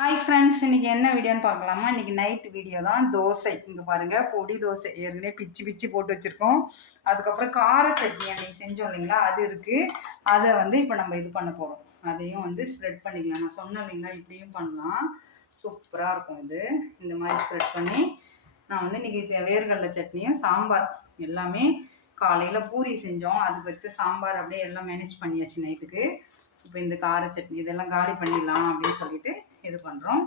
Hi friends, இன்றைக்கி என்ன வீடியோன்னு பார்க்கலாமா? இன்றைக்கி நைட் வீடியோ தான். தோசை இங்கே பாருங்கள், பொடி தோசை ஏற்கனவே பிச்சு பிச்சு போட்டு வச்சுருக்கோம். அதுக்கப்புறம் கார சட்னி அன்றைக்கி செஞ்சோம் இல்லைங்களா, அது இருக்குது. அதை இப்போ நம்ம இது பண்ண போகிறோம். அதையும் ஸ்ப்ரெட் பண்ணிக்கலாம். நான் சொன்னேன் இல்லைங்களா, இப்படியும் பண்ணலாம். சூப்பராக இருக்கும். இந்த மாதிரி ஸ்ப்ரெட் பண்ணி நான் இன்றைக்கி வேர்க்கடலை சட்னியும் சாம்பார் எல்லாமே காலையில் பூரி செஞ்சோம். அதுக்கு வச்ச சாம்பார் அப்படியே எல்லாம் மேனேஜ் பண்ணியாச்சு நைட்டுக்கு. இப்போ இந்த கார சட்னி இதெல்லாம் காலி பண்ணிடலாம் அப்படின்னு சொல்லிட்டு இது பண்ணுறோம்.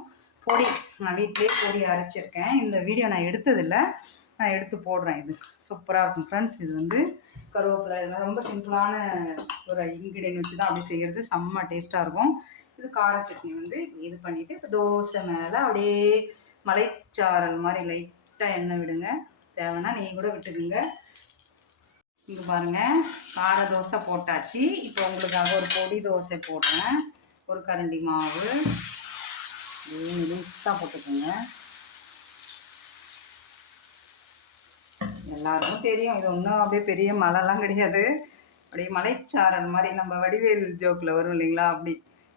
பொடி நான் வீட்டிலேயே பொடி அரைச்சிருக்கேன். இந்த வீடியோ நான் எடுத்ததில்லை, நான் எடுத்து போடுறேன். இது சூப்பராக இருக்கும் ஃப்ரெண்ட்ஸ். இது கருவேப்பிலை இதெல்லாம் ரொம்ப சிம்பிளான ஒரு இன்க்ரீடியன்ட் வச்சு தான் அப்படி செய்கிறது. செம்ம டேஸ்ட்டாக இருக்கும். இது கார சட்னி இது பண்ணிவிட்டு இப்போ தோசை மேலே அப்படியே மலைச்சாரல் மாதிரி லைட்டாக எண்ணெய் விடுங்க. தேவைன்னா நெய் கூட விட்டுக்குங்க. இங்கே பாருங்கள், கார தோசை போட்டாச்சு. இப்போ உங்களுக்காக ஒரு பொடி தோசை போடுறேன். ஒரு கரண்டி மாவு மெலிசாக போட்டுக்கோங்க. எல்லாருக்கும் தெரியும், இது ஒன்றும் அப்படியே பெரிய மழைலாம் கிடையாது. அப்படியே மலைச்சாரல் மாதிரி நம்ம வடிவேல் ஜோக்கில் வரும் இல்லைங்களா, அப்படி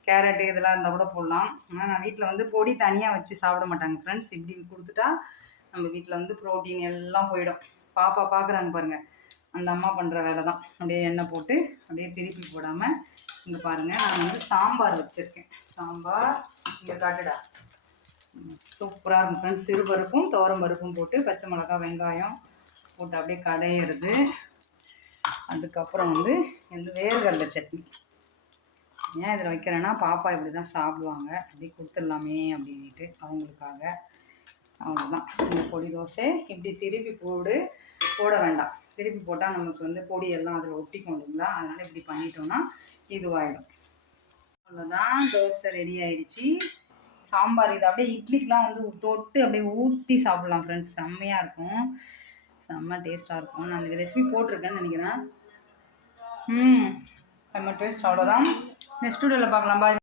கேரட்டு இதெல்லாம் இருந்தால் கூட போடலாம். ஆனால் நான் வீட்டில் பொடி தனியாக வச்சு சாப்பிட மாட்டாங்க ஃப்ரெண்ட்ஸ். இப்படி கொடுத்துட்டா நம்ம வீட்டில் ப்ரோட்டீன் எல்லாம் போயிடும். பாப்பா பார்க்குறாங்க பாருங்கள், அந்த அம்மா பண்ணுற வேலை தான். அப்படியே எண்ணெய் போட்டு அப்படியே திருப்பி போடாமல் இங்கே பாருங்கள், நான் சாம்பார் வச்சுருக்கேன். சாம்பார் இங்கே காட்டுடா. சூப்பராக இருக்கும் ஃப்ரெண்ட்ஸ். சிறுபருப்பும் துவரம்பருப்பும் போட்டு பச்சை மிளகா வெங்காயம் போட்டு அப்படியே கடையிறது. அதுக்கப்புறம் இந்த வேர்க்கடலை சட்னி ஏன் இதில் வைக்கிறேன்னா, பாப்பா இப்படி தான் சாப்பிடுவாங்க. அப்படி கொடுத்துடலாமே அப்படின்ட்டு அவங்களுக்காக. அவ்வளோதான். இந்த பொடி தோசை இப்படி திருப்பி போட வேண்டாம். திருப்பி போட்டால் நமக்கு பொடியெல்லாம் அதில் ஒட்டிக்கும் இல்லைங்களா, அதனால் இப்படி பண்ணிட்டோன்னா இதுவாகிடும். அவ்வளோதான், தோசை ரெடி ஆகிடுச்சி. சாம்பார் இது அப்படியே இட்லிக்கெலாம் தொட்டு அப்படியே ஊற்றி சாப்பிட்லாம் ஃப்ரெண்ட்ஸ். செம்மையாக இருக்கும், செம்ம டேஸ்ட்டாக இருக்கும். நான் இந்த ரெசிபி போட்டிருக்கேன்னு நினைக்கிறேன். செம்ம டேஸ்ட். அவ்வளோதான். நெக்ஸ்ட் வீடியோவில் பார்க்கலாம். பாய்.